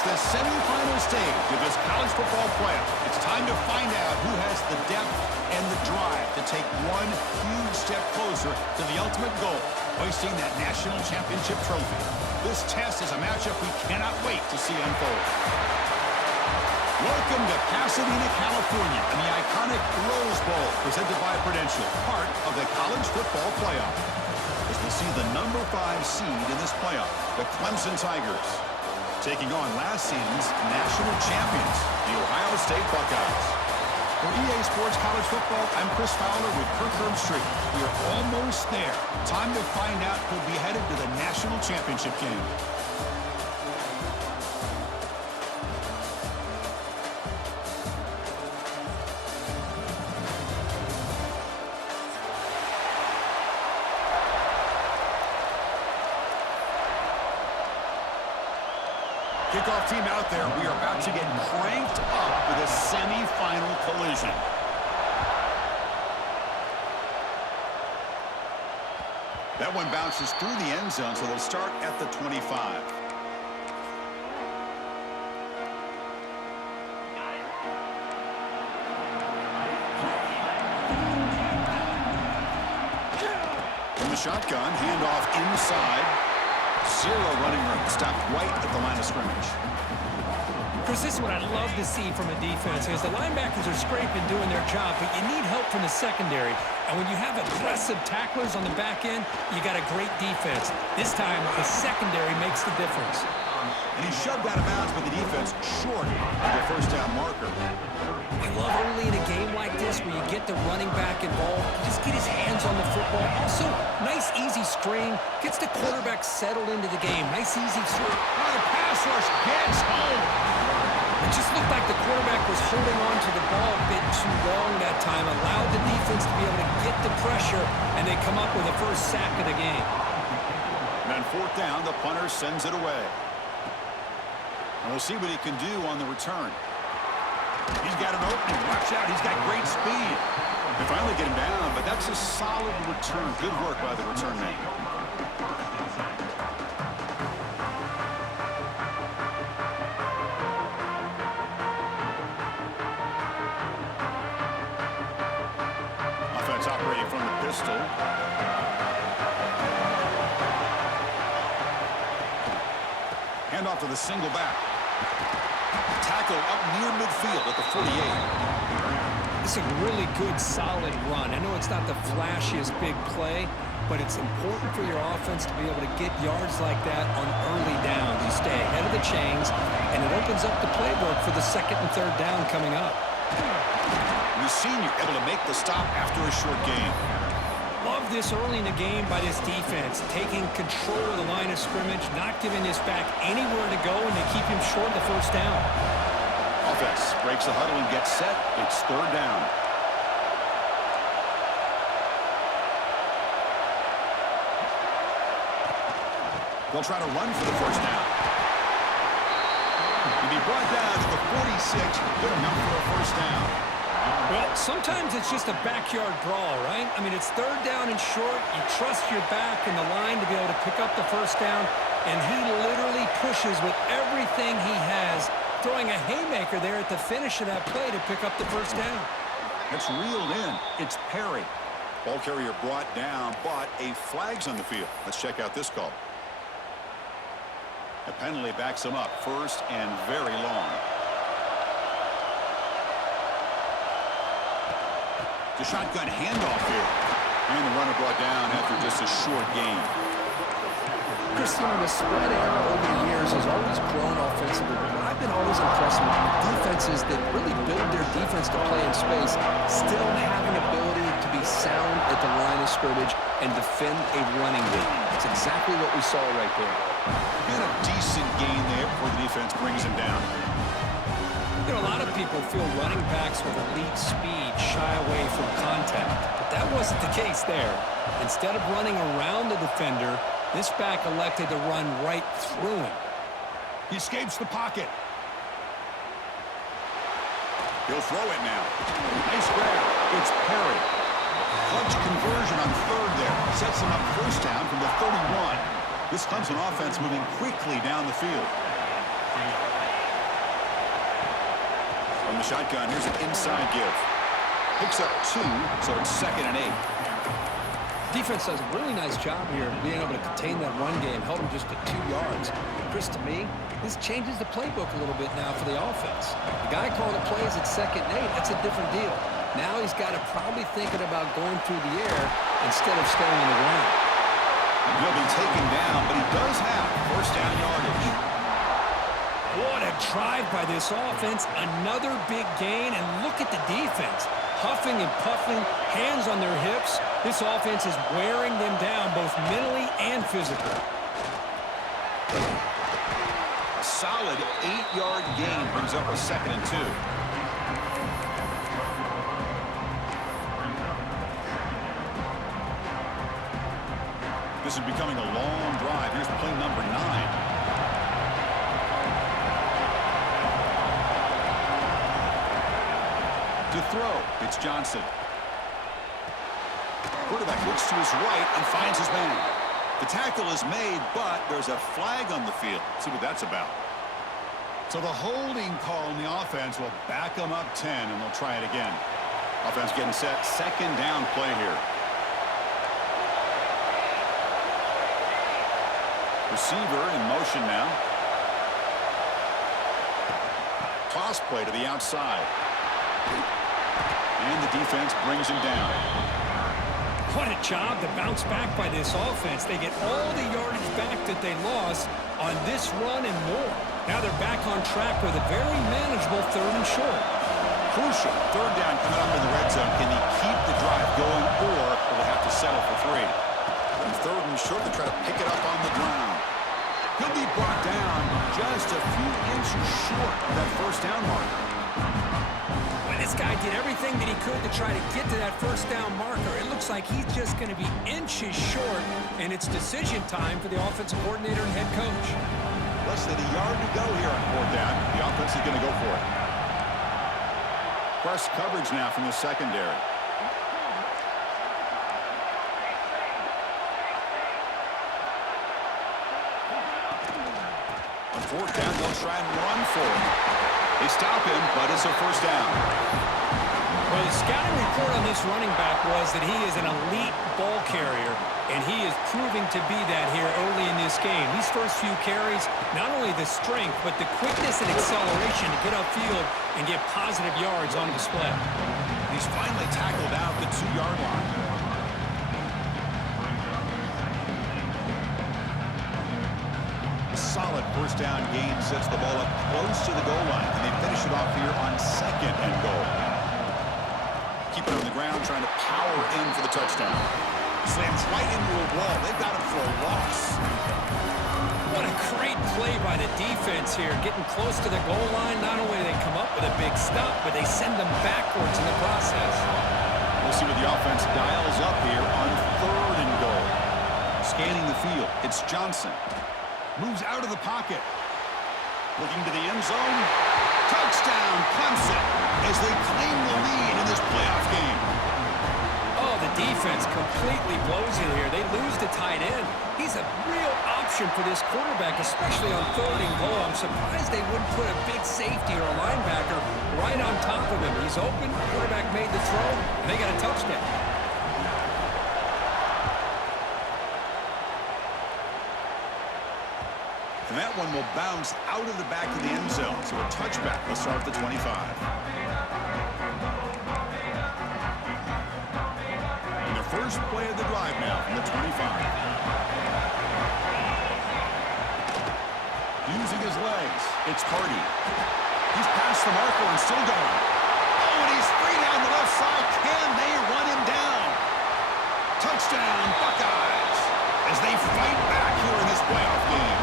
It's the semifinal stage of this college football playoff. It's time to find out who has the depth and the drive to take one huge step closer to the ultimate goal, hoisting that national championship trophy. This test is a matchup we cannot wait to see unfold. Welcome to Pasadena, California, and the iconic Rose Bowl, presented by Prudential, part of the college football playoff. As we see the number 5 seed in this playoff, the Clemson Tigers, taking on last season's national champions, the Ohio State Buckeyes. For EA Sports College Football, I'm Chris Fowler with Kirk Herbstreit. We are almost there. Time to find out who'll be headed to the national championship game. Kickoff team out there. We are about to get cranked up with a semi-final collision. That one bounces through the end zone, so they'll start at the 25. From the shotgun, handoff inside. Zero running room. Stopped right at the line of scrimmage. Chris, this is what I love to see from a defense is the linebackers are scraping, doing their job, but you need help from the secondary. And when you have aggressive tacklers on the back end, you got a great defense. This time, the secondary makes the difference. And he shoved out of bounds, but the defense short of the first down marker. I love early in a game like this where you get the running back involved, just get his hands on the football. Also, nice easy screen, gets the quarterback settled into the game. Nice easy screen. Oh, the pass rush gets home. It just looked like the quarterback was holding on to the ball a bit too long that time, allowed the defense to be able to get the pressure, and they come up with the first sack of the game. And on fourth down, the punter sends it away. And we'll see what he can do on the return. He's got an opening. Watch out. He's got great speed. They finally get him down, but that's a solid return. Good work by the return man. Offense operating from the pistol. Handoff to the single back. Tackle up near midfield at the 48. It's a really good, solid run. I know it's not the flashiest big play, but it's important for your offense to be able to get yards like that on early downs. You stay ahead of the chains, and it opens up the playbook for the second and third down coming up. The senior able to make the stop after a short game. Love this early in the game by this defense, taking control of the line of scrimmage, not giving this back anywhere to go, and they keep him short of the first down. Offense breaks the huddle and gets set. It's third down. They'll try to run for the first down. He'll be brought down to the 46. Good enough for a first down. Well, sometimes it's just a backyard brawl, right? I mean, it's third down and short. You trust your back and the line to be able to pick up the first down, and he literally pushes with everything he has, throwing a haymaker there at the finish of that play to pick up the first down. It's reeled in. It's Perry. Ball carrier brought down, but a flag's on the field. Let's check out this call. The penalty backs him up, first and very long. The shotgun handoff here. And the runner brought down after just a short gain. Chris, the spread era over the years has always grown offensively. But I've been always impressed with defenses that really build their defense to play in space, still have an ability to be sound at the line of scrimmage and defend a running game. That's exactly what we saw right there. And a decent gain there before the defense brings him down. You know, a lot of people feel running backs with elite speed shy away from contact, but that wasn't the case there. Instead of running around the defender, this back elected to run right through him. He escapes the pocket. He'll throw it now. Nice grab. It's Perry. Clutch conversion on third there. Sets him up first down from the 31. This Clemson offense moving quickly down the field. From the shotgun, here's an inside give. Picks up 2, so it's 2nd and 8. Defense does a really nice job here of being able to contain that run game, held them just to 2 yards. Chris, to me, this changes the playbook a little bit now for the offense. The guy calling the plays at 2nd and 8, that's a different deal. Now he's got to probably thinking about going through the air instead of staying on the ground. He'll be taken down, but he does have 1st down yardage. What a drive by this offense. Another big gain, and look at the defense. Huffing and puffing, hands on their hips. This offense is wearing them down both mentally and physically. A solid 8-yard gain brings up a 2nd and 2. This is becoming a long drive. Here's play number 9. To throw, it's Johnson. Quarterback looks to his right and finds his man. The tackle is made, but there's a flag on the field. Let's see what that's about. So the holding call in the offense will back them up 10, and they'll try it again. Offense getting set. 2nd down play here. Receiver in motion now. Toss play to the outside. And the defense brings him down. What a job to bounce back by this offense. They get all the yardage back that they lost on this run and more. Now they're back on track with a very manageable 3rd and short. Crucial 3rd down coming up in the red zone. Can he keep the drive going, or will they have to settle for 3? And 3rd and short, they try to pick it up on the ground. He'll be brought down just a few inches short of that 1st down marker. This guy did everything that he could to try to get to that 1st down marker. It looks like he's just going to be inches short, and it's decision time for the offensive coordinator and head coach. Less than a yard to go here on 4th down. The offense is going to go for it. Press coverage now from the secondary. On 4th down, they'll try and run for it. They stop him, but it's a 1st down. Well, the scouting report on this running back was that he is an elite ball carrier, and he is proving to be that here early in this game. These first few carries, not only the strength, but the quickness and acceleration to get upfield and get positive yards on display. He's finally tackled out the 2-yard line. Solid 1st down gain sets the ball up close to the goal line, and they finish it off here on 2nd and goal. Keep it on the ground, trying to power in for the touchdown. Slams right into a wall. They've got him for a loss. What a great play by the defense here, getting close to the goal line. Not only do they come up with a big stop, but they send them backwards in the process. We'll see what the offense dials up here on 3rd and goal. Scanning the field, it's Johnson. Moves out of the pocket. Looking to the end zone. Touchdown, Clemson, as they claim the lead in this playoff game. Oh, the defense completely blows it here. They lose the tight end. He's a real option for this quarterback, especially on 3rd and goal. I'm surprised they wouldn't put a big safety or a linebacker right on top of him. He's open. Quarterback made the throw, and they got a touchdown. And that one will bounce out of the back of the end zone. So a touchback will start at the 25. And the first play of the drive now from the 25. Using his legs, it's Hardy. He's past the marker and still going. Oh, and he's free down the left side. Can they run him down? Touchdown, Buckeyes, as they fight back here in this playoff game.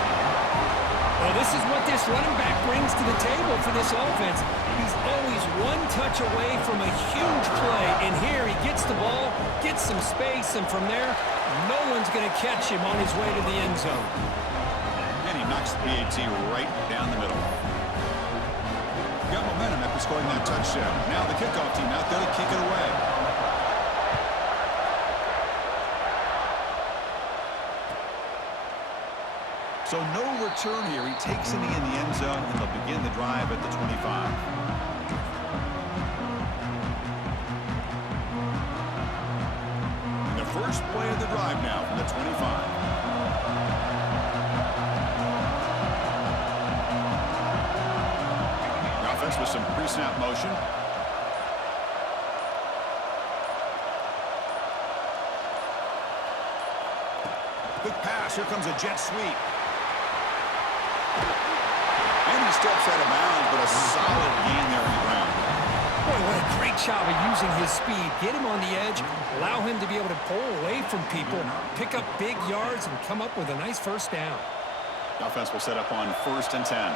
Well, this is what this running back brings to the table for this offense. He's always one touch away from a huge play, and here he gets the ball, gets some space, and from there, no one's going to catch him on his way to the end zone. And he knocks the PAT right down the middle. Got momentum after scoring that touchdown. Now the kickoff team out there to kick it away. So no return here. He takes it in the end zone, and they'll begin the drive at the 25. first play of the drive now from the 25. The offense with some pre-snap motion. Quick pass. Here comes a jet sweep. And he steps out of bounds, but a solid gain there on the ground. Boy, what a great job of using his speed. Get him on the edge, allow him to be able to pull away from people, pick up big yards, and come up with a nice first down. The offense will set up on 1st and 10.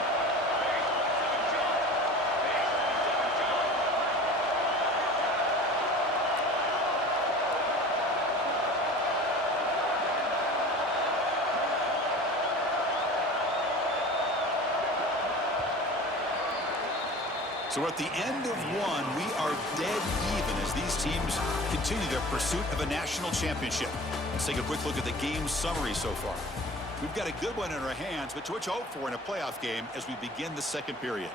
So at the end of one, we are dead even as these teams continue their pursuit of a national championship. Let's take a quick look at the game summary so far. We've got a good one in our hands, but to what you hope for in a playoff game as we begin the second period.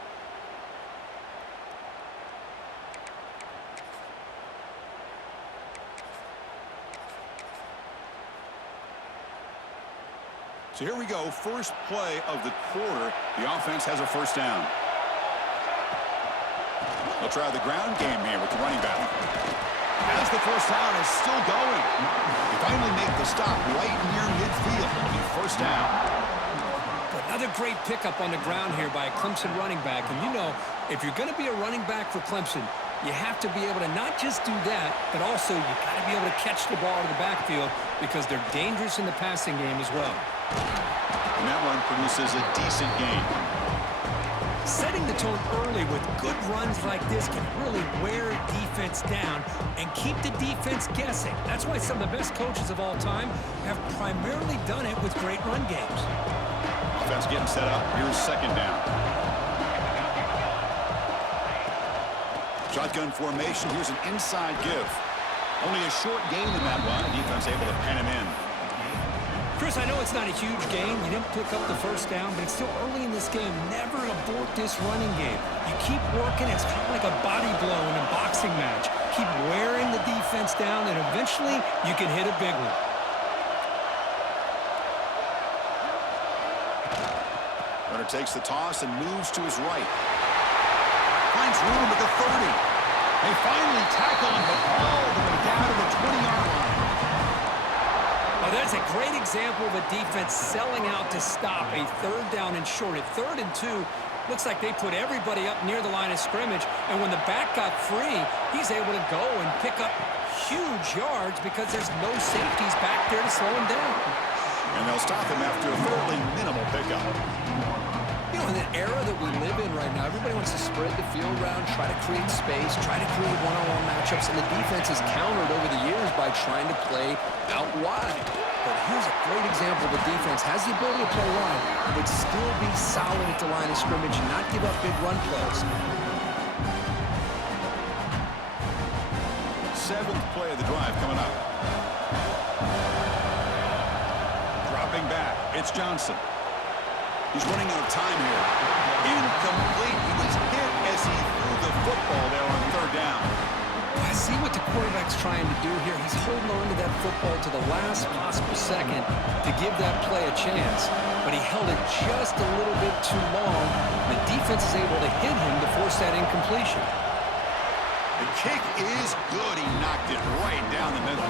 So here we go, first play of the quarter. The offense has a first down. They'll try the ground game here with the running back. As the first down is still going. They finally make the stop right near midfield. It'll be first down. Another great pickup on the ground here by a Clemson running back. And you know, if you're going to be a running back for Clemson, you have to be able to not just do that, but also you got to be able to catch the ball in the backfield because they're dangerous in the passing game as well. And that run produces a decent gain. Setting the tone early with good runs like this can really wear defense down and keep the defense guessing. That's why some of the best coaches of all time have primarily done it with great run games. Offense getting set up. Here's second down. Shotgun formation. Here's an inside give. Only a short gain in that one. Defense able to pen him in. Chris, I know it's not a huge gain. You didn't pick up the first down, but it's still early in this game. Never abort this running game. You keep working. It's kind of like a body blow in a boxing match. Keep wearing the defense down, and eventually you can hit a big one. Runner takes the toss and moves to his right. Finds room at the 30. They finally tackle him, but all the way down to the 20-yard line. Oh, that's a great example of a defense selling out to stop a third down and short. At 3rd and 2, looks like they put everybody up near the line of scrimmage, and when the back got free, he's able to go and pick up huge yards because there's no safeties back there to slow him down. And they'll stop him after a fairly minimal pickup. You know, in the era that we live in right now, everybody wants to spread the field around, try to create space, try to create one-on-one matchups, and the defense has countered over the years by trying to play out wide. But here's a great example of a defense has the ability to play wide, but still be solid at the line of scrimmage and not give up big run plays. 7th play of the drive coming up. Dropping back, it's Johnson. He's running out of time here. Incomplete. He was hit as he threw the football there on 3rd down. I see what the quarterback's trying to do here. He's holding on to that football to the last possible second to give that play a chance. But he held it just a little bit too long. The defense is able to hit him to force that incompletion. The kick is good. He knocked it right down the middle.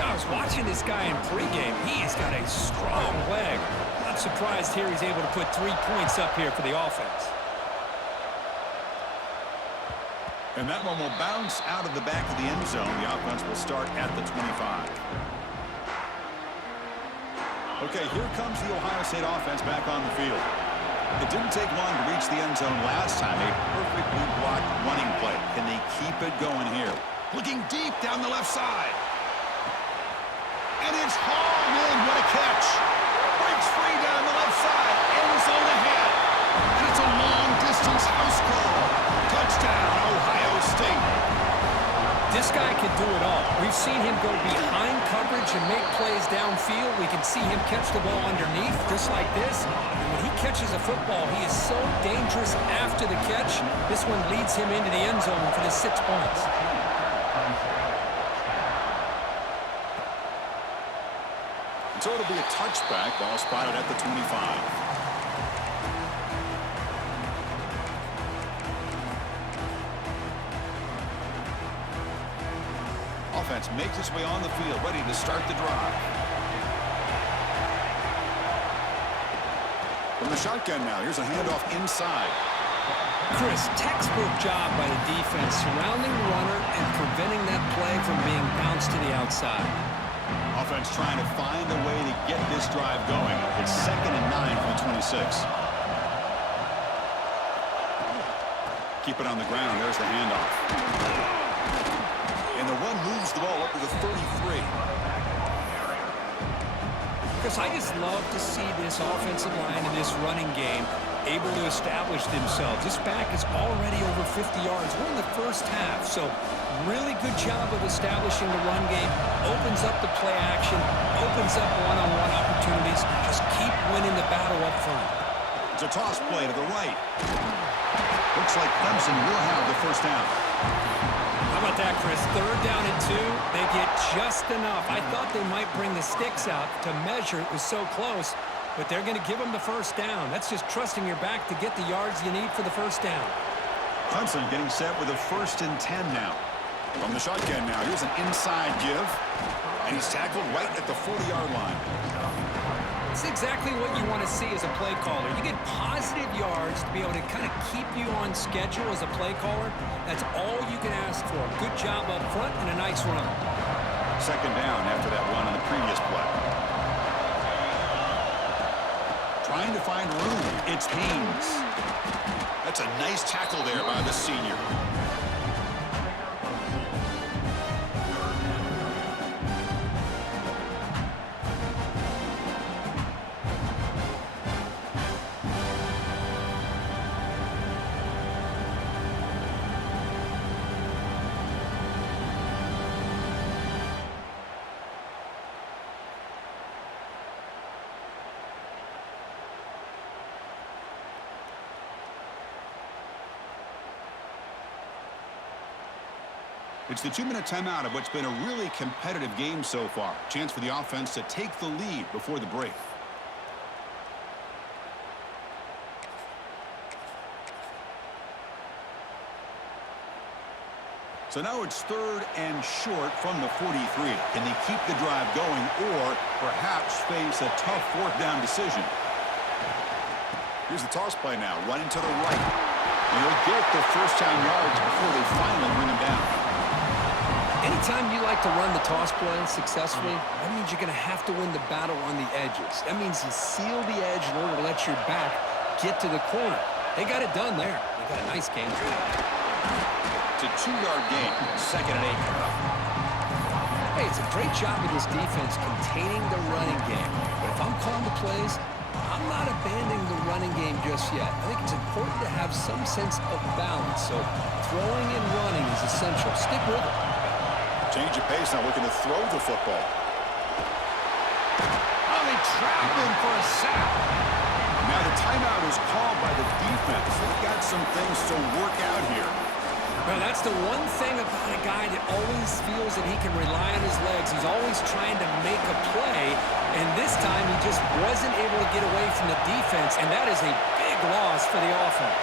I was watching this guy in pregame. He's got a strong leg. Not surprised here he's able to put 3 points up here for the offense. And that one will bounce out of the back of the end zone. The offense will start at the 25. Okay, here comes the Ohio State offense back on the field. It didn't take long to reach the end zone last time. A perfectly blocked running play. Can they keep it going here? Looking deep down the left side. And it's hauled in. What a catch. Breaks free down the left side. End zone ahead. And it's a long-distance house call. Touchdown, Ohio State. This guy can do it all. We've seen him go behind coverage and make plays downfield. We can see him catch the ball underneath, just like this. And when he catches a football, he is so dangerous after the catch. This one leads him into the end zone for the 6 points. it'll be a touchback. Ball spotted at the 25. Offense makes its way on the field, ready to start the drive. From the shotgun now, here's a handoff inside. Chris, textbook job by the defense surrounding the runner and preventing that play from being bounced to the outside. Offense trying to find a way to get this drive going. It's 2nd and 9 from the 26. Keep it on the ground. There's the handoff. And the run moves the ball up to the 33. Chris, I just love to see this offensive line in this running game able to establish themselves. This back is already over 50 yards. We're in the first half, so really good job of establishing the run game. Opens up the play action, opens up one-on-one opportunities. Just keep winning the battle up front. It's a toss play to the right. Looks like Clemson will have the first down. How about that, Chris? 3rd down and 2. They get just enough. I thought they might bring the sticks out to measure. It was so close, but they're going to give them the first down. That's just trusting your back to get the yards you need for the first down. Clemson getting set with a 1st and 10 now. From the shotgun now, here's an inside give. And he's tackled right at the 40-yard line. It's exactly what you want to see as a play caller. You get positive yards to be able to kind of keep you on schedule as a play caller. That's all you can ask for. Good job up front and a nice run. 2nd down after that run on the previous play. Trying to find room. It's Haynes. That's a nice tackle there by the senior. It's the 2-minute timeout of what's been a really competitive game so far. Chance for the offense to take the lead before the break. So now it's 3rd and short from the 43. Can they keep the drive going or perhaps face a tough 4th down decision? Here's the toss play now, running to the right. And he'll get the first down yards before they finally bring him down. Anytime you like to run the toss play successfully, that means you're going to have to win the battle on the edges. That means you seal the edge in order to let your back get to the corner. They got it done there. They got a nice game. It's a 2-yard gain, 2nd and 8. Hey, it's a great job of this defense containing the running game. But if I'm calling the plays, I'm not abandoning the running game just yet. I think it's important to have some sense of balance. So throwing and running is essential. Stick with it. Change of pace, now looking to throw the football. Oh, they trap him for a sack. Now the timeout is called by the defense. They've got some things to work out here. Well, that's the one thing about a guy that always feels that he can rely on his legs. He's always trying to make a play, and this time he just wasn't able to get away from the defense, and that is a big loss for the offense.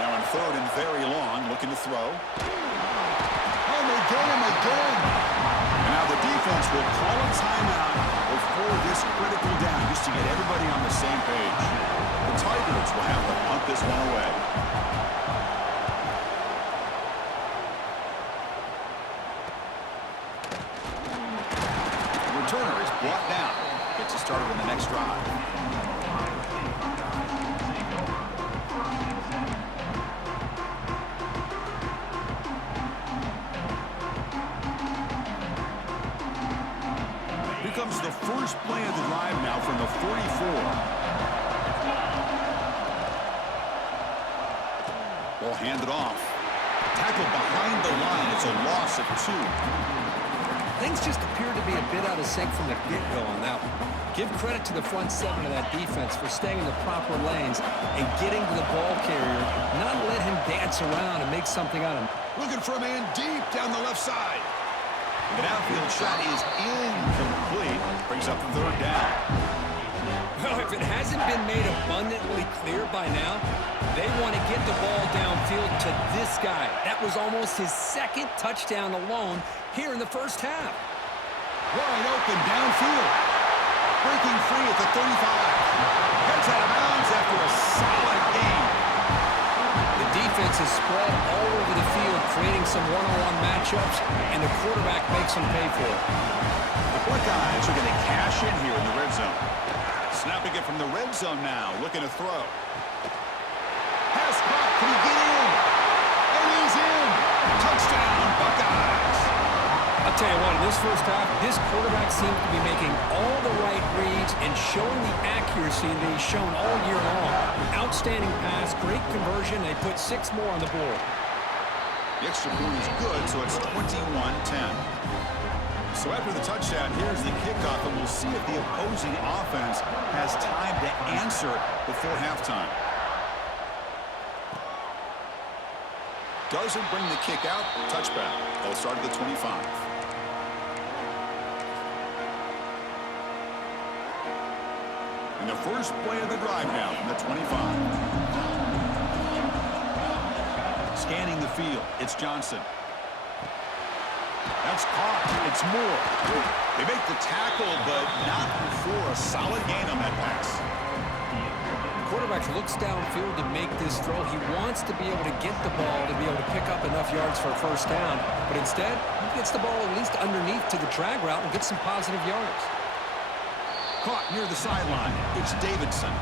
Now on 3rd and very long, looking to throw. They get him again. Now the defense will call a timeout before this critical down just to get everybody on the same page. The Tigers will have to punt this one away. The returner is brought down. Gets us started in the next drive. Comes the first play of the drive now from the 44. Ball handed off. Tackled behind the line. It's a loss of 2. Things just appear to be a bit out of sync from the get-go on that one. Give credit to the front 7 of that defense for staying in the proper lanes and getting to the ball carrier, not let him dance around and make something out of him. Looking for a man deep down the left side. The downfield shot is incomplete. Brings up third down. Well, if it hasn't been made abundantly clear by now, they want to get the ball downfield to this guy. That was almost his second touchdown alone here in the first half. Wide open downfield. Breaking free at the 35. Heads out of bounds after a solid game. The defense is spread all over the field, creating some one-on-one matchups, and the quarterback makes them pay for it. The Buckeyes are going to cash in here in the red zone. Snapping it from the red zone now, looking to throw. Pass caught, can he get in? And he's in! Touchdown, Buckeyes! I'll tell you what, in this first half, this quarterback seems to be making all the right reads and showing the accuracy that he's shown all year long. Outstanding pass, great conversion. They put 6 more on the board. The extra point is good, so it's 21-10. So after the touchdown, here's the kickoff, and we'll see if the opposing offense has time to answer before halftime. Doesn't bring the kick out. Touchback. They'll start at the 25. And the first play of the drive now from the 25. Scanning the field, it's Johnson. That's caught. It's Moore. They make the tackle, but not before a solid gain on that pass. The quarterback looks downfield to make this throw. He wants to be able to get the ball to be able to pick up enough yards for a first down, but instead, he gets the ball at least underneath to the drag route and gets some positive yards. Caught near the sideline. It's Davidson.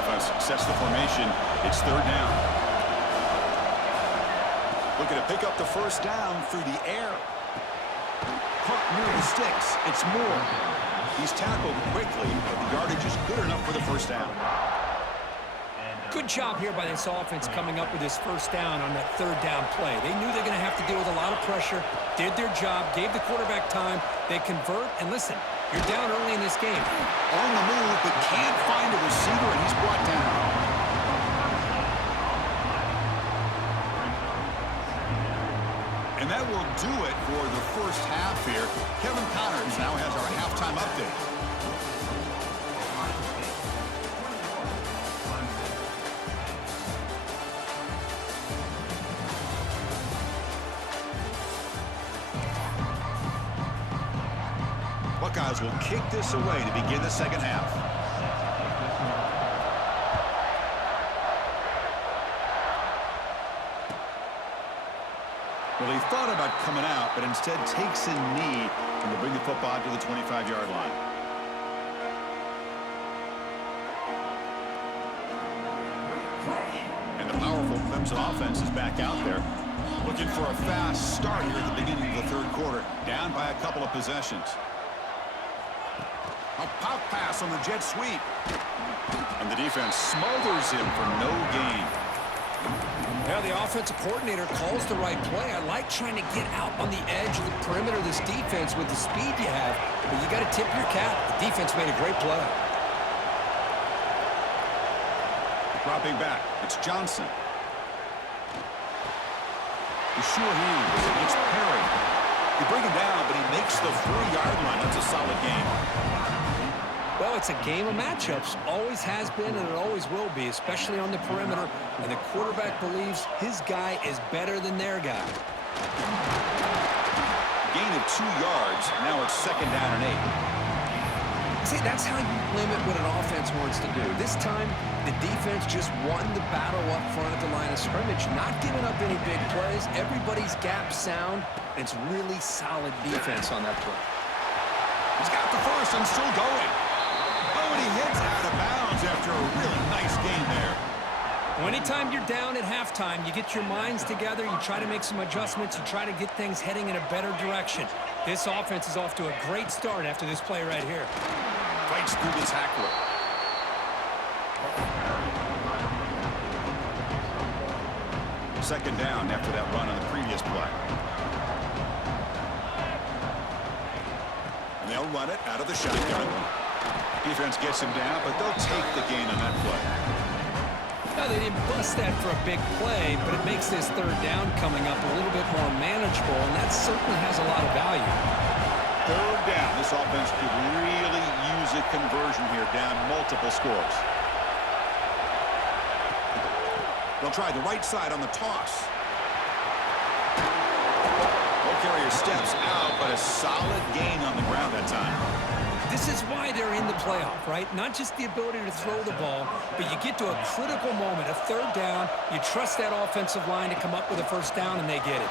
Offense sets the formation. It's third down. Looking to pick up the first down through the air. Caught near the sticks. It's Moore. He's tackled quickly, but the yardage is good enough for the first down. Good job here by this offense coming up with this first down on that third down play. They knew they were going to have to deal with a lot of pressure, did their job, gave the quarterback time. They convert, and listen, you're down early in this game. On the move, but can't find a receiver, and he's brought down. And that will do it for the first half here. Kevin Connors now has our halftime update. Buckeyes will kick this away to begin the second half. Well, he thought about coming out, but instead takes a knee and will bring the football to the 25-yard line. And the powerful Clemson offense is back out there, looking for a fast start here at the beginning of the third quarter, down by a couple of possessions. A pop pass on the jet sweep. And the defense smothers him for no gain. Yeah, the offensive coordinator calls the right play. I like trying to get out on the edge of the perimeter of this defense with the speed you have, but you got to tip your cap. The defense made a great play. Dropping back, it's Johnson. The sure hands, it's Perry. You bring him down, but he makes the 4-yard line. That's a solid game. Well, it's a game of matchups. Always has been, and it always will be, especially on the perimeter. And the quarterback believes his guy is better than their guy. Gain of 2 yards. Now it's second down and 8. See, that's how you limit what an offense wants to do. This time, the defense just won the battle up front at the line of scrimmage, not giving up any big plays. Everybody's gap sound. And it's really solid defense on that play. He's got the first and still going. Oh, and he hits out of bounds after a really nice game there. Well, anytime you're down at halftime, you get your minds together, you try to make some adjustments, you try to get things heading in a better direction. This offense is off to a great start after this play right here. Fights through the tackler. Second down after that run on the previous play. And they'll run it out of the shotgun. Defense gets him down, but they'll take the gain on that play. No, they didn't bust that for a big play, but it makes this third down coming up a little bit more manageable, and that certainly has a lot of value. Third down. This offense could really use a conversion here, down multiple scores. They'll try the right side on the toss. Carrier steps out, but a solid gain on the ground that time. This is why they're in the playoff, right? Not just the ability to throw the ball, but you get to a critical moment, a third down, you trust that offensive line to come up with a first down, and they get it.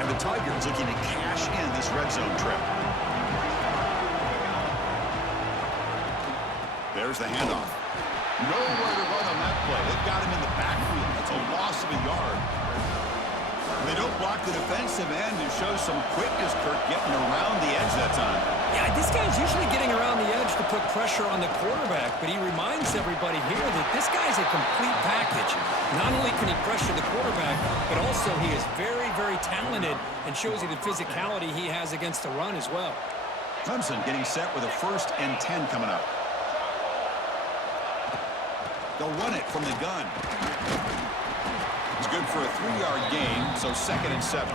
And the Tigers looking to cash in this red zone trip. There's the handoff. Nowhere to run on that play. They've got him in the backfield. That's a loss of a yard. They don't block the defensive end and show some quickness, Kirk, getting around the edge that time. Yeah, this guy's usually getting around the edge to put pressure on the quarterback, but he reminds everybody here that this guy's a complete package. Not only can he pressure the quarterback, but also he is very, very talented and shows you the physicality he has against the run as well. Clemson getting set with a 1st and 10 coming up. They'll run it from the gun. It's good for a 3-yard gain, so 2nd and 7.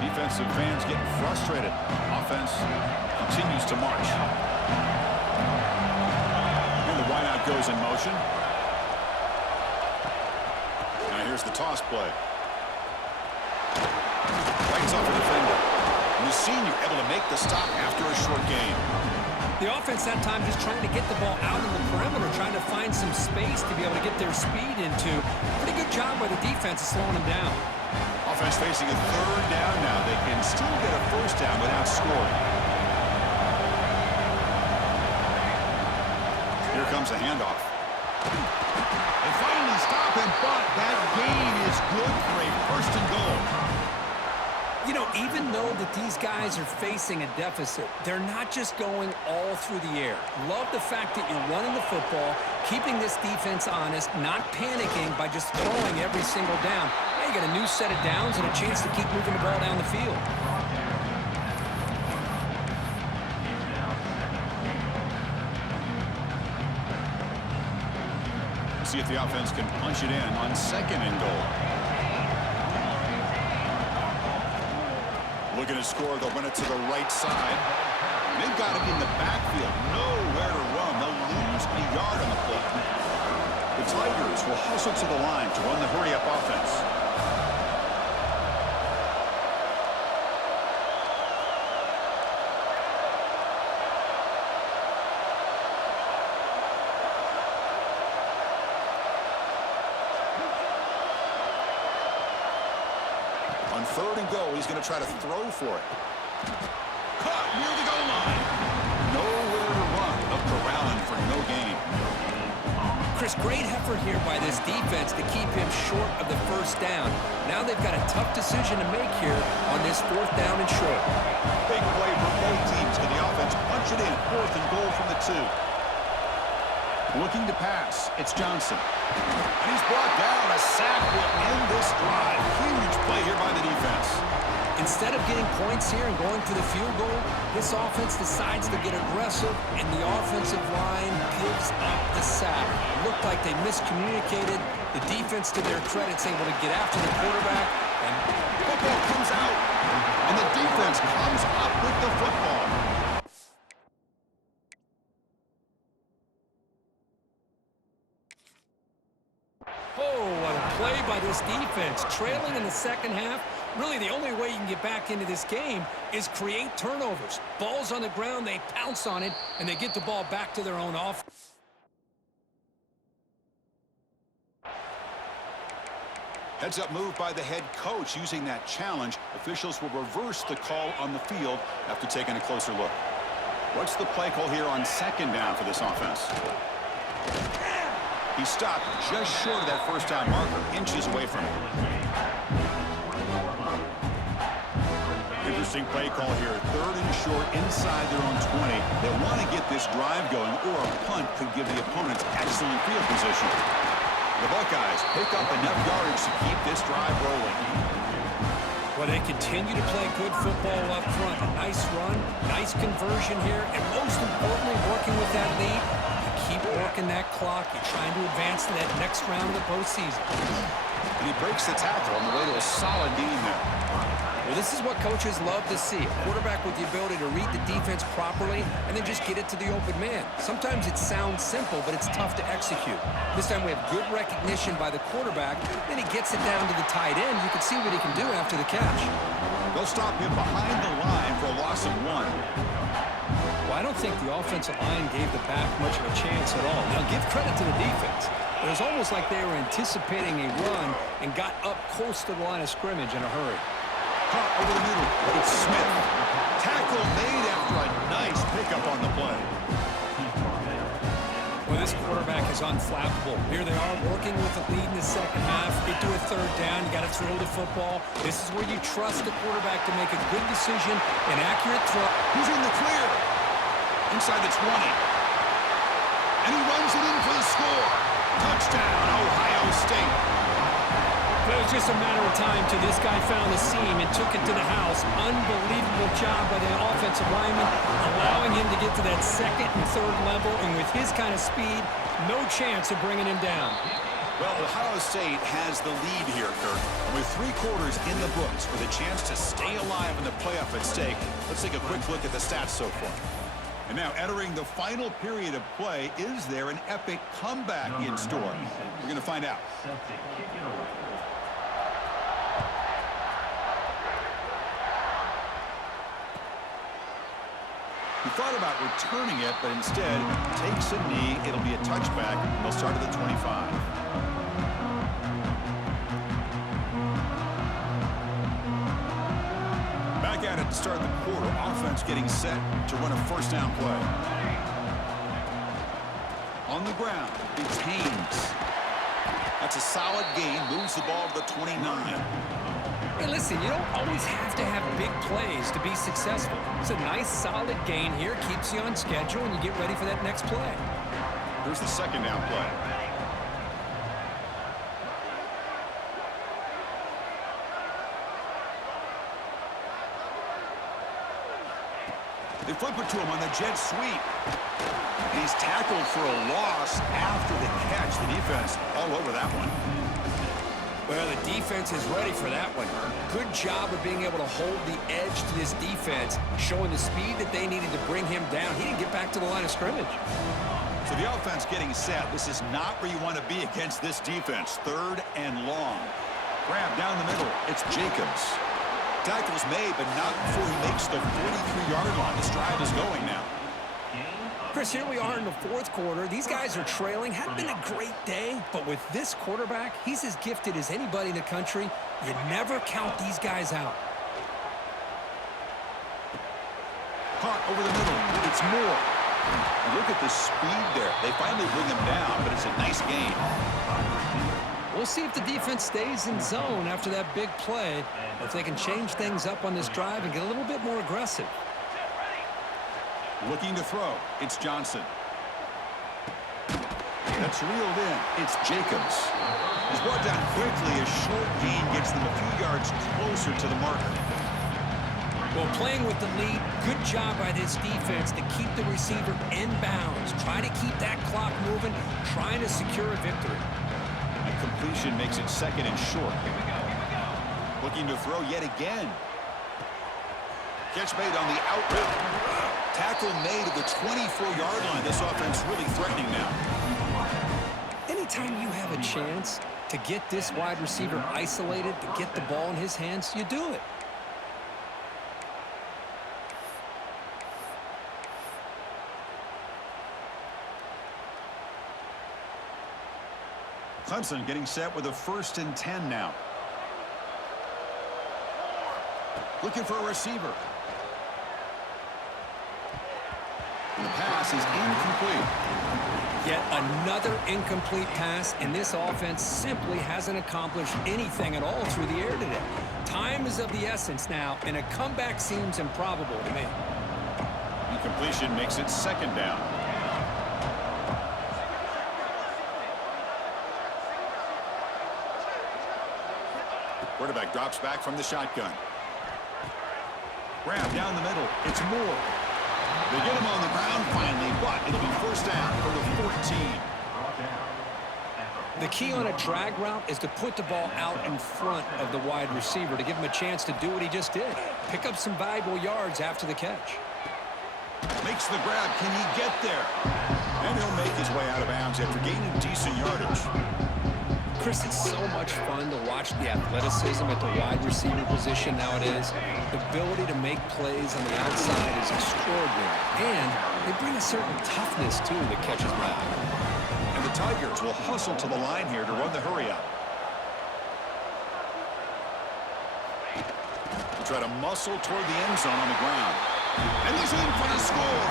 Defensive fans getting frustrated. Offense continues to march. And the wideout goes in motion. Now here's the toss play. Lights off a defender. And the senior able to make the stop after a short gain. The offense that time just trying to get the ball out on the perimeter, trying to find some space to be able to get their speed into. Pretty good job by the defense of slowing them down. Offense facing a 3rd down now. They can still get a 1st down without scoring. Here comes a handoff. They finally stop him, but that gain is good for a 1st and goal. You know, even though that these guys are facing a deficit, they're not just going all through the air. Love the fact that you're running the football, keeping this defense honest, not panicking by just throwing every single down. Now you got a new set of downs and a chance to keep moving the ball down the field. See if the offense can punch it in on 2nd and goal. Looking to score, they'll run it to the right side. They've got him in the backfield. Nowhere to run. They'll lose a yard on the play. The Tigers will hustle to the line to run the hurry-up offense. On 3rd and goal, he's going to try to throw for it. Caught near the goal line. Nowhere to run. They'll corral him for no gain. Chris, great effort here by this defense to keep him short of the 1st down. Now they've got a tough decision to make here on this 4th down and short. Big play for both teams. Can the offense punch it in? 4th and goal from the 2. Looking to pass. It's Johnson. And he's brought down. A sack will end this drive. Huge play here by the defense. Instead of getting points here and going for the field goal, this offense decides to get aggressive, and the offensive line gives up the sack. It looked like they miscommunicated. The defense, to their credit, is able to get after the quarterback. And football comes out, and the defense comes up with the football. Oh, what a play by this defense. Trailing in the 2nd half. Really, the only way you can get back into this game is create turnovers. Ball's on the ground, they pounce on it, and they get the ball back to their own offense. Heads-up move by the head coach using that challenge. Officials will reverse the call on the field after taking a closer look. What's the play call here on 2nd down for this offense? He stopped just short of that 1st down marker, inches away from it. Interesting play call here. 3rd and short inside their own 20. They want to get this drive going, or a punt could give the opponents excellent field position. The Buckeyes pick up enough yardage to keep this drive rolling. Well, they continue to play good football up front. A nice run, nice conversion here, and most importantly, working with that lead. You keep working that clock. You're trying to advance to that next round of the postseason. And he breaks the tackle on the way to a solid gain there. Well, this is what coaches love to see. A quarterback with the ability to read the defense properly and then just get it to the open man. Sometimes it sounds simple, but it's tough to execute. This time we have good recognition by the quarterback, then he gets it down to the tight end. You can see what he can do after the catch. They'll stop him behind the line for a loss of 1. Well, I don't think the offensive line gave the back much of a chance at all. Now, give credit to the defense. It was almost like they were anticipating a run and got up close to the line of scrimmage in a hurry. Caught over the middle. It's Smith. Tackle made after a nice pickup on the play. Well, this quarterback is unflappable. Here they are working with the lead in the second half. Get to a third down. You got to throw the football. This is where you trust the quarterback to make a good decision, an accurate throw. He's in the clear. Inside the 20. And he runs it in for the score. Touchdown, Ohio State. It was just a matter of time till this guy found the seam and took it to the house. Unbelievable job by the offensive lineman, allowing him to get to that second and third level, and with his kind of speed, no chance of bringing him down. Well, Ohio State has the lead here, Kirk. With 3 quarters in the books with a chance to stay alive in the playoff at stake, let's take a quick look at the stats so far. And now, entering the final period of play, is there an epic comeback in store? We're going to find out. He thought about returning it, but instead takes a knee. It'll be a touchback. They'll start at the 25. Back at it to start the quarter. Offense getting set to run a first down play. On the ground, it's Haynes. That's a solid gain. Moves the ball to the 29. Hey, listen, you don't always have to have big plays to be successful. It's a nice, solid gain here. Keeps you on schedule, and you get ready for that next play. Here's the second down play. They flip it to him on the jet sweep. And he's tackled for a loss after the catch. The defense all over that one. Well, the defense is ready for that one. Good job of being able to hold the edge to this defense, showing the speed that they needed to bring him down. He didn't get back to the line of scrimmage. So the offense getting set. This is not where you want to be against this defense. 3rd and long. Grab down the middle. It's Jacobs. Tackle's made, but not before he makes the 43-yard line. This drive is going now. Chris, here we are in the 4th quarter. These guys are trailing. Hadn't been a great day, but with this quarterback, he's as gifted as anybody in the country. You never count these guys out. Caught over the middle. It's Moore. And look at the speed there. They finally bring him down, but it's a nice gain. We'll see if the defense stays in zone after that big play, or if they can change things up on this drive and get a little bit more aggressive. Looking to throw. It's Johnson. That's reeled in. It's Jacobs. He's brought down quickly. A short gain gets them a few yards closer to the marker. Well, playing with the lead, good job by this defense to keep the receiver in bounds. Try to keep that clock moving, trying to secure a victory. A completion makes it 2nd and short. Looking to throw yet again. Catch made on the out route. Tackle made at the 24-yard line. This offense really threatening now. Anytime you have a chance to get this wide receiver isolated, to get the ball in his hands, you do it. Clemson getting set with a 1st and 10 now. Looking for a receiver. And the pass is incomplete. Yet another incomplete pass, and this offense simply hasn't accomplished anything at all through the air today. Time is of the essence now, and a comeback seems improbable to me. He completion makes it second down. Quarterback drops back from the shotgun. Grab down the middle. It's Moore. They get him on the ground finally, but it'll be first down for the 14. The key on a drag route is to put the ball out in front of the wide receiver to give him a chance to do what he just did. Pick up some valuable yards after the catch. Makes the grab. Can he get there? And he'll make his way out of bounds after gaining decent yardage. Chris, it's so much fun to watch the athleticism at the wide receiver position nowadays. The ability to make plays on the outside is extraordinary. And they bring a certain toughness, too, that catches my eye. And the Tigers will hustle to the line here to run the hurry-up. They try to muscle toward the end zone on the ground. And he's in for the score.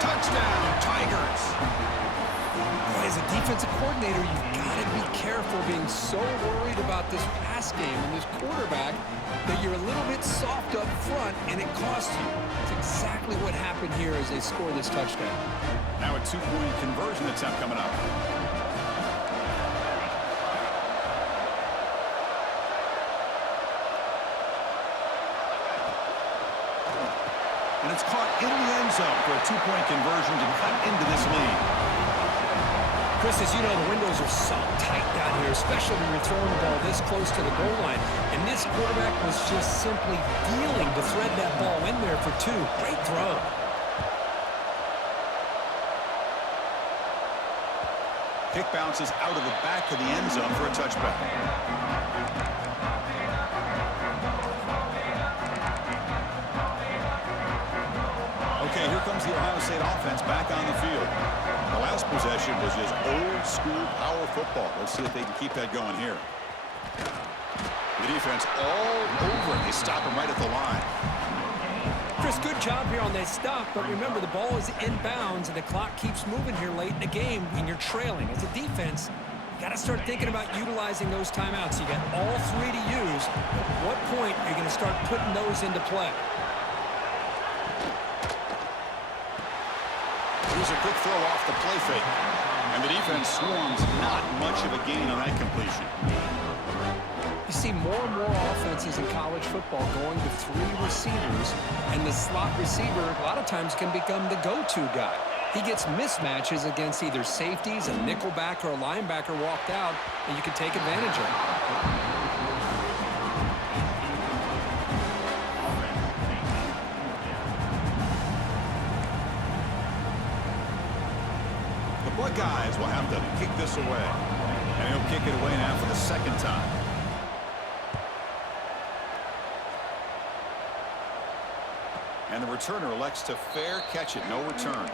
Touchdown, Tigers. Boy, as a defensive coordinator, you've got to be careful being so worried about this pass game and this quarterback that you're a little bit soft up front and it costs you. It's exactly what happened here as they score this touchdown. Now a two-point conversion attempt coming up. And it's caught in the end zone for a two-point conversion to cut into this lead. Chris, as you know, the windows are so tight down here, especially when you're throwing the ball this close to the goal line. And this quarterback was just simply dealing to thread that ball in there for two. Great throw. Kick bounces out of the back of the end zone for a touchback. Okay, here comes the Ohio State offense back on the field. The last possession was just old-school power football. Let's see if they can keep that going here. The defense all over it. They stop him right at the line. Chris, good job here on that stop, but remember, the ball is inbounds, and the clock keeps moving here late in the game, and you're trailing. As a defense, you got to start thinking about utilizing those timeouts. You got all three to use. At what point are you going to start putting those into play? Here's a quick throw off the play fake. And the defense swarms not much of a gain on that completion. You see more and more offenses in college football going to three receivers, and the slot receiver a lot of times can become the go-to guy. He gets mismatches against either safeties, a nickelback, or a linebacker walked out, and you can take advantage of it. Buckeyes will have to kick this away. And he'll kick it away now for the second time. And the returner elects to fair catch it. No return.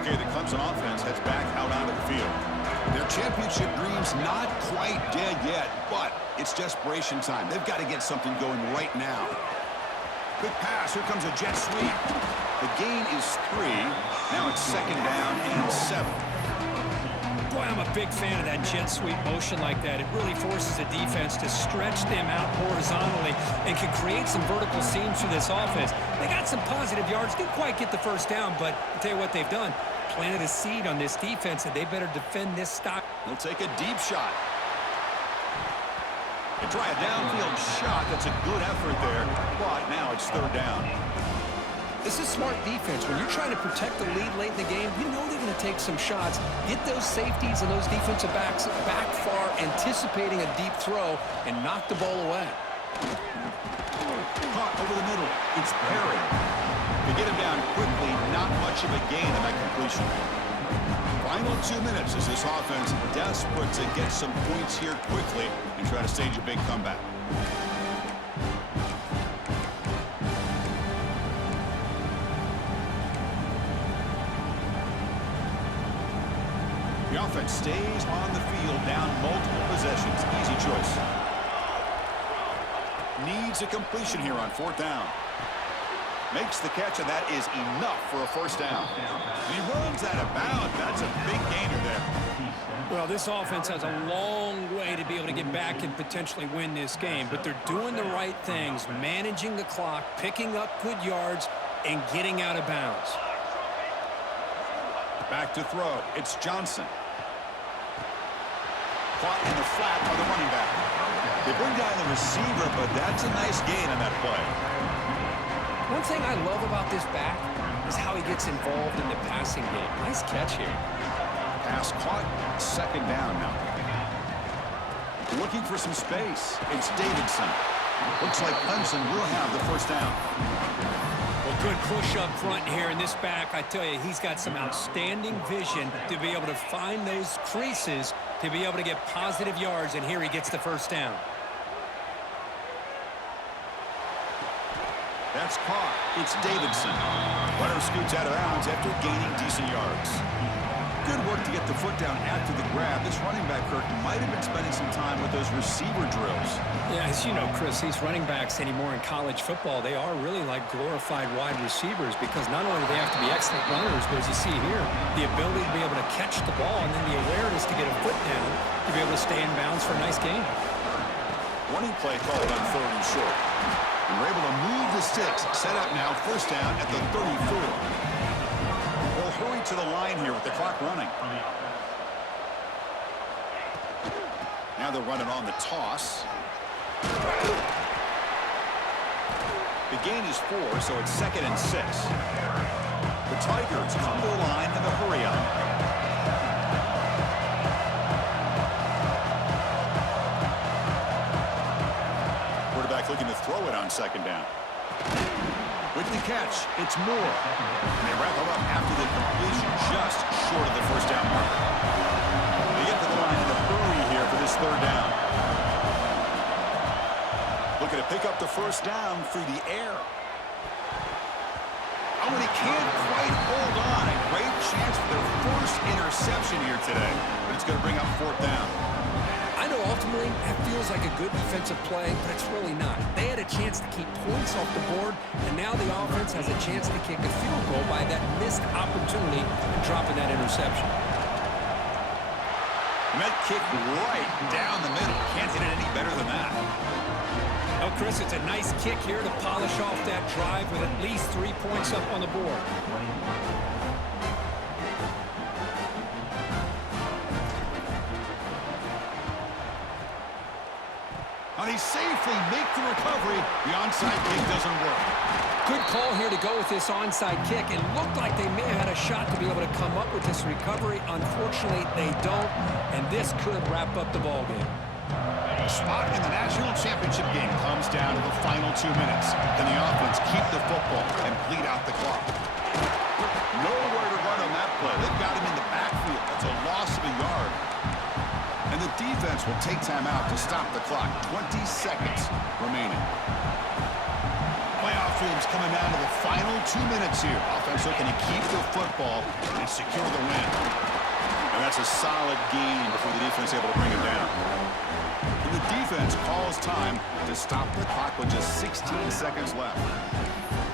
Okay, the Clemson offense heads back out onto the field. Their championship dream's not quite dead yet, but it's desperation time. They've got to get something going right now. Quick pass. Here comes a jet sweep. The gain is 3. Now it's second down and 7. Boy, I'm a big fan of that jet sweep motion like that. It really forces a defense to stretch them out horizontally and can create some vertical seams for this offense. They got some positive yards. Didn't quite get the first down, but I'll tell you what they've done. Planted a seed on this defense, and they better defend this stop. They'll take a deep shot. They try a downfield shot. That's a good effort there, but now it's third down. This is smart defense. When you're trying to protect the lead late in the game, you know they're going to take some shots, get those safeties and those defensive backs back far, anticipating a deep throw, and knock the ball away. Caught over the middle. It's Perry. To get him down quickly, not much of a gain on that completion. Final 2 minutes as this offense desperate to get some points here quickly and try to stage a big comeback. The offense stays on the field down multiple possessions. Easy choice. Needs a completion here on fourth down. Makes the catch, and that is enough for a first down. And he runs out of bounds. That's a big gainer there. Well, this offense has a long way to be able to get back and potentially win this game, but they're doing the right things, managing the clock, picking up good yards, and getting out of bounds. Back to throw. It's Johnson. Caught in the flat by the running back. They bring down the receiver, but that's a nice gain on that play. One thing I love about this back is how he gets involved in the passing game. Nice catch here. Pass caught. Second down now. Looking for some space. It's Davidson. Looks like Clemson will have the first down. Well, good push up front here in this back. I tell you, he's got some outstanding vision to be able to find those creases to be able to get positive yards, and here he gets the first down. That's caught. It's Davidson. Runner scoots out of bounds after gaining decent yards. Good work to get the foot down after the grab. This running back, Kirk, might have been spending some time with those receiver drills. Yeah, as you know, Chris, these running backs anymore in college football, they are really like glorified wide receivers because not only do they have to be excellent runners, but as you see here, the ability to be able to catch the ball and then the awareness to get a foot down to be able to stay in bounds for a nice gain. Running play called on 3rd and short. And we're able to move the sticks. Set up now, first down at the 34. We'll hurry to the line here with the clock running. Now they're running on the toss. The gain is 4, so it's 2nd and 6. The Tigers come to the line in the hurry up. Quarterback looking to throw it on 2nd down. With the catch, it's Moore. And they wrap it up after the completion, just short of the first down marker. They get to the line in a hurry here for this 3rd down. Looking to pick up the first down through the air. Oh, and he can't quite hold on. A great chance for their first interception here today. But it's going to bring up 4th down. I know ultimately that feels like a good defensive play, but it's really not. They had a chance to keep points off the board, and now the offense has a chance to kick a field goal by that missed opportunity and dropping that interception. And that kick right down the middle. Can't hit it any better than that. Oh, Chris, it's a nice kick here to polish off that drive with at least 3 points up on the board. And he safely makes the recovery. The onside kick doesn't work. Good call here to go with this onside kick. It looked like they may have had a shot to be able to come up with this recovery. Unfortunately, they don't, and this could wrap up the ballgame. A spot in the national championship game comes down to the final 2 minutes. Can the offense keep the football and bleed out the clock? Nowhere to run on that play. They've got him in the backfield. That's a loss of a yard. And the defense will take time out to stop the clock. 20 seconds remaining. Playoff films coming down to the final 2 minutes here. Offense looking to keep the football and secure the win. And that's a solid gain before the defense is able to bring it down. And the defense calls time to stop the clock with just 16 seconds left.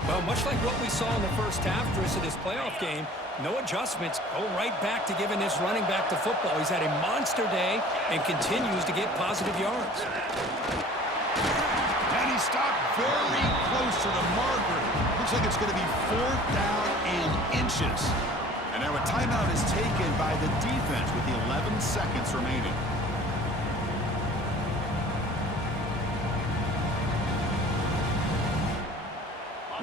Well, much like what we saw in the first half, Chris, of this playoff game, no adjustments. Go right back to giving this running back the football. He's had a monster day and continues to get positive yards. And he stopped very close to the marker. Looks like it's going to be 4th down and inches. And now a timeout is taken by the defense with 11 seconds remaining.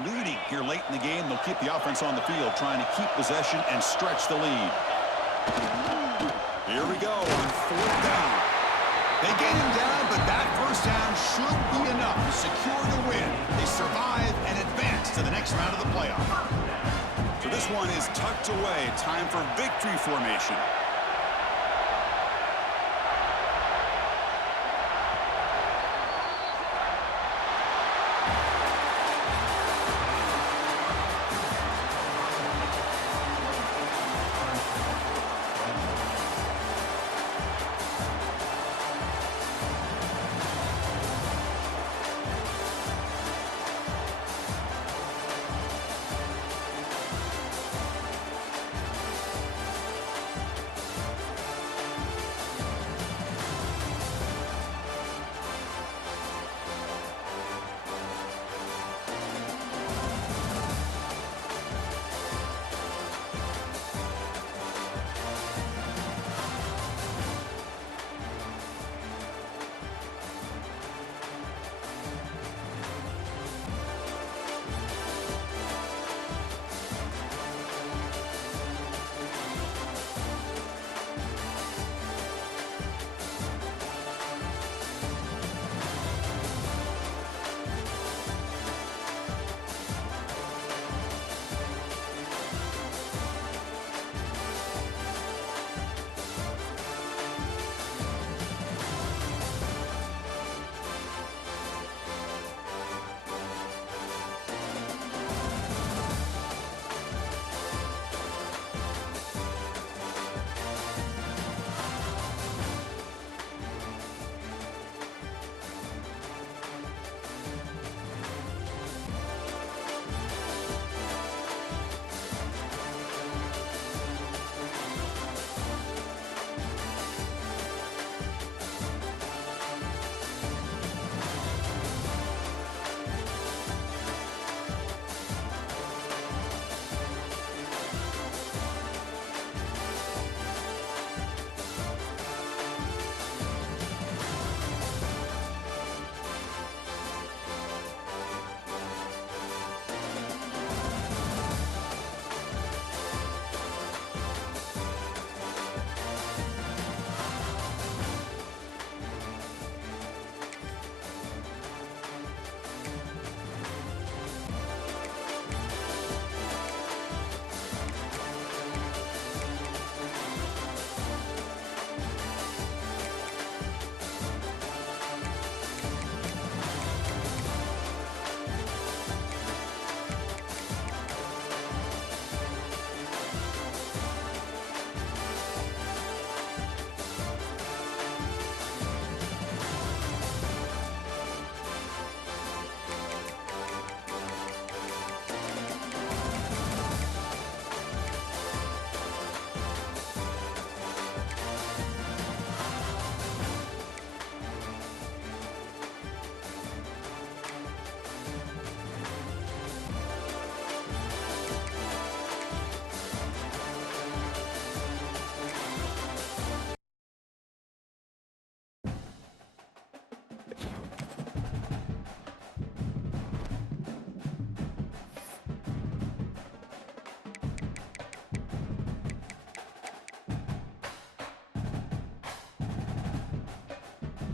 Leading here late in the game, they'll keep the offense on the field, trying to keep possession and stretch the lead. Here we go on 4th down. They gain him down, but that first down should be enough to secure the win. They survive and advance to the next round of the playoff. So this one is tucked away. Time for victory formation.